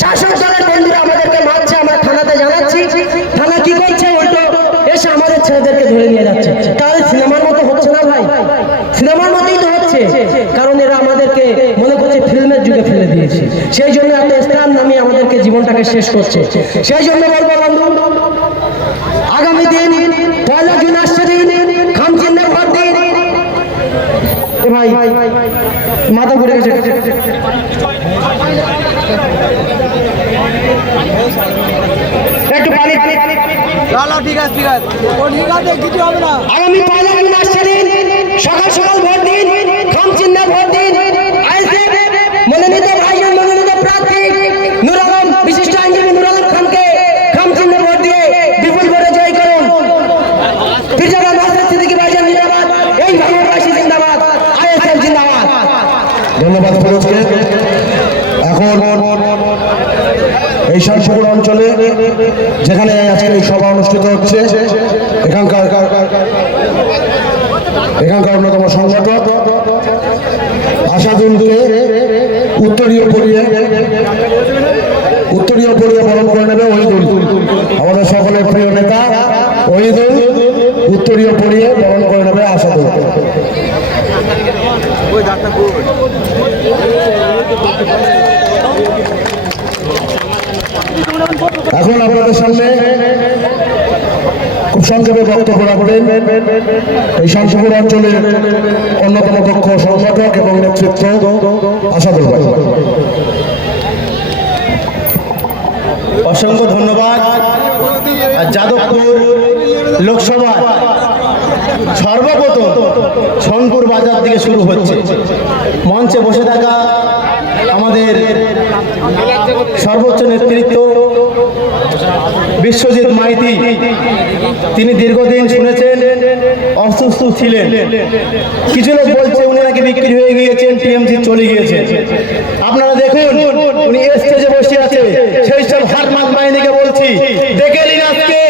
শাসক দলের বন্ধুরা আমাদেরকে মারছে, আমরা থানাতে জানাচ্ছি। থানা কি করছে? উল্টো এসে আমাদের ছেলেদেরকে ধরে নিয়ে যাচ্ছে। তাহলে সিনেমার মতো হচ্ছে না ভাই? সিনেমার মতোই তো হচ্ছে। কারণ এরা আমাদেরকে মনে করছে ফিল্মের যুগে ফেলে দিয়েছে। সেই জন্য এত স্থান নামিয়ে আমাদেরকে জীবনটাকে শেষ করছে। সেই জন্য বলব বন্ধু, আগামী দিন পয়লা জুন আসছে দিন খামচিহ্নে ভোট দিন এ ভাই। মাথা ঘুরে গেছে একটু পানি ঠিক আছে ঠিক আছে। ও ঠিক আছে কিছু হবে না। আগামী জুন আসছে দিন সকাল সকাল ভোট দিন খামচিহ্নে ভোট দিন। ধন্যবাদ ফিরোজকে। এখন এই শান্তিপুর অঞ্চলে যেখানে আজকের এই সভা অনুষ্ঠিত হচ্ছে, এখানকার এখানকার অন্যতম সংগঠক আশাদুলকে উত্তরীয় পড়িয়ে উত্তরীয় পড়িয়ে বরণ করে নেবে ওহিদুল। আমাদের সকলের প্রিয় নেতা ওহিদুল। উত্তরীয় পড়িয়ে বরণ করে নেবে ওই ডাক্তার এখন আপনাদের সামনে খুব সংক্ষেপে বক্তব্য রাখবেন। এই শান্তিপুর অঞ্চলের অন্যতম দক্ষ সংগঠক এবং নেতৃত্ব আসাদুল ভাই অসংখ্য ধন্যবাদ। যাদবপুর লোকসভা। সর্বপ্রথম সোনপুর বাজার থেকে শুরু হচ্ছে। মঞ্চে বসে থাকা আমাদের সর্বোচ্চ নেতৃত্ব বিশ্বজিৎ মাইতি। তিনি দীর্ঘদিন শুনেছেন, অসুস্থ ছিলেন। কিছু লোক বলছে উনি নাকি বিক্রি হয়ে গিয়েছেন, টিএমসি চলে গিয়েছেন আপনারা দেখুন, উনি স্টেজে বসে আছে সেই সব হারমাত বাহিনীকে বলছি দেখে নিন আজকে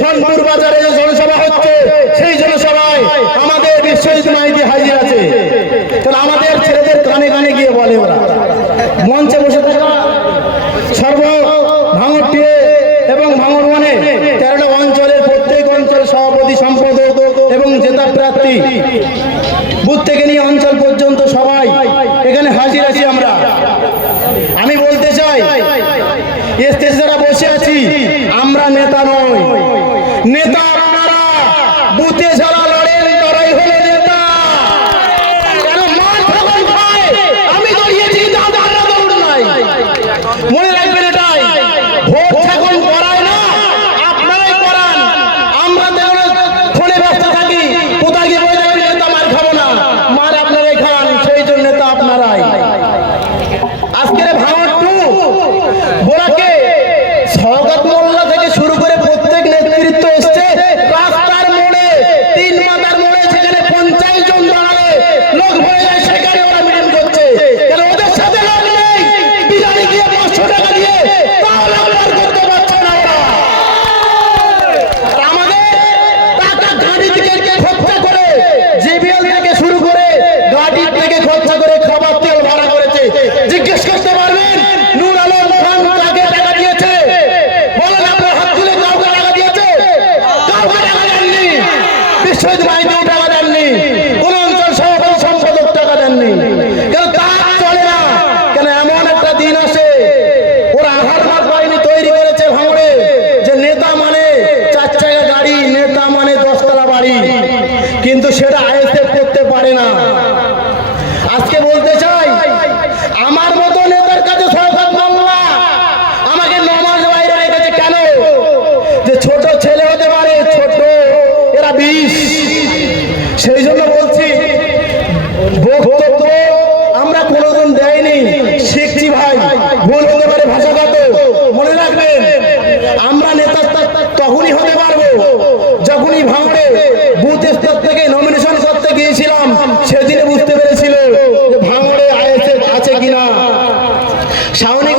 সোনপুর বাজারে যে জনসভা হচ্ছে সেই জনসভায় আমাদের বিশ্বজিৎ মাইতি হাজির আছে তাহলে আমাদের ছেলেদের কানে কানে গিয়ে বলে ওরা মঞ্চে বসে থাকা সর্ব ভাঙরটিয়ে এবং ভাঙর মানে তেরোটা অঞ্চলের প্রত্যেক অঞ্চল সভাপতি সম্পাদক এবং জেতা প্রার্থী বুথ থেকে নিয়ে অঞ্চল পর্যন্ত সবাই এখানে হাজির আছি আমরা আমি বলতে চাই স্টেজে যারা বসে আছি আমরা নেতা নয় নেতা সেই জন্য বলছি আমরা কোনদিন দেয়নি শিখছি ভাই, ভুল হতে পারে ভাষাগত। মনে রাখবেন, আমরা নেতা তখনই হতে পারব, যখনই ভাঙড়ে বুথ স্তর থেকে নমিনেশন করতে গিয়েছিলাম, সেদিনে বুঝতে পেরেছিল যে ভাঙড়ে আইএসএফ আছে কিনা। সামনে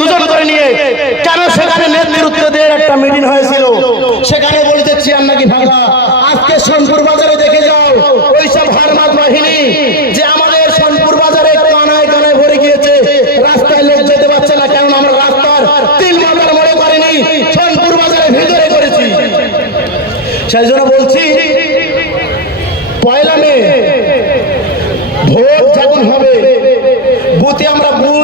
দুজন করে নিয়ে, কেন সেখানে নেতৃত্ব দিয়ে একটা মিটিং হয়েছিল? সেখানে বলতে চেয়ার নাকি ভাঙা? আজকে সোনপুর বাজারে দেখে যাও ওইসব হারমাত বাহিনী যে আমাদের সোনপুর বাজারে কানায় কানায় ভরে গিয়েছে। রাস্তায় লোক যেতে পারছে না কারণ আমরা রাস্তার তিন মাজার মনে করিনি সোনপুর বাজারে ভিতরে করেছি। সেই জন্য বলছি, পয়লা মে, ভোট যখন হবে, বুথে আমরা বুথ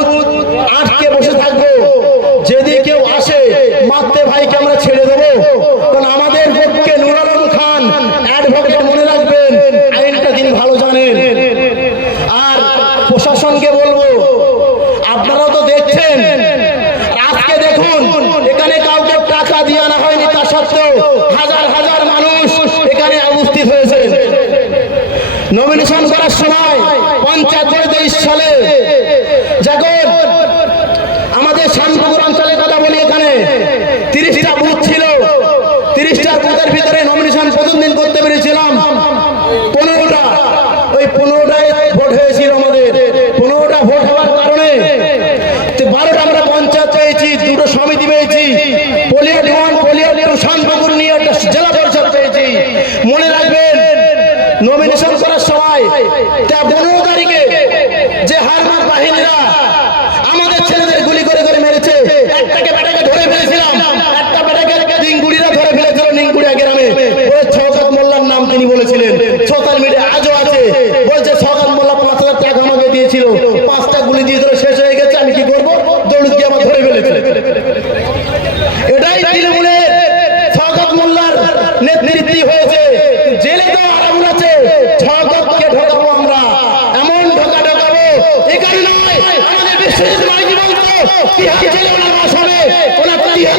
জানেন, আইনটা তিনি ভালো জানেন। আর প্রশাসনকে বলব, আপনারাও তো দেখছেন, আজকে দেখুন, এখানে কাউকে টাকা দিয়ে আনা হয়নি তা সত্ত্বেও হাজার হাজার মানুষ এখানে অবস্থিত হয়েছে। নমিনেশন করার সময় পঞ্চায়েত সালে যখন হবে তিহার জেলে ওনার বাস হবে। ওনার তিহার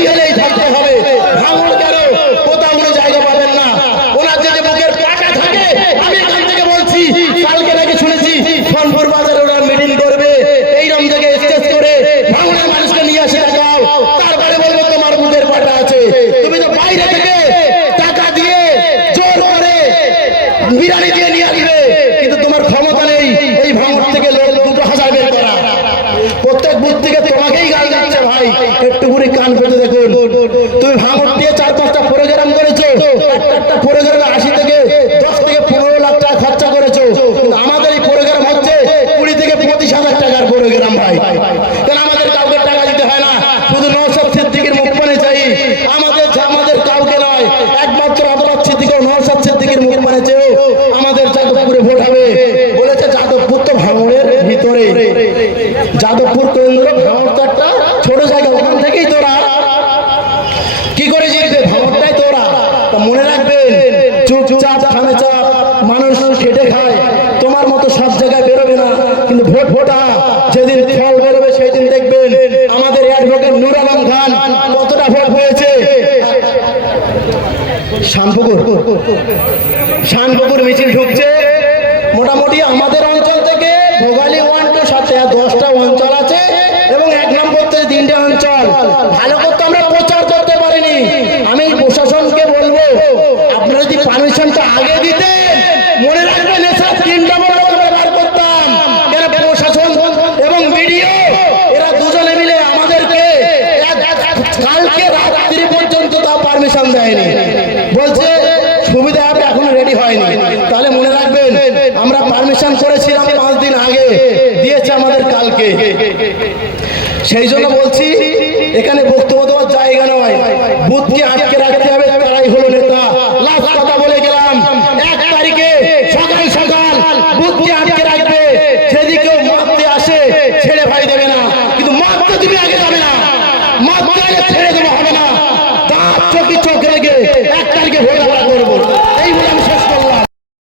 ভাই একটু করে কান পেতে দেখুন। তুমি ভাঙর মানুষ খেটে খায়, তোমার মতো সব জায়গায় বেরোবে না। কিন্তু ভোট ভোটা, যেদিন ফল বেরোবে সেই দিন দেখবেন আমাদের অ্যাডভোকেট নুর আলম খান কতটা ভোট হয়েছে। শ্যামপুকুর শ্যামপুকুর মিছিল ঢুকছে। মোটামুটি আমাদের অঞ্চল থেকে ভোগালী ওয়ান টু সাথে দশটা অঞ্চল আছে এবং এক নম্বর থেকে তিনটে অঞ্চল। ভালো করতে আমরা সেই জন্য বলছি এখানে বক্তব্য দেওয়ার জায়গা নয়। বুধকে আটকে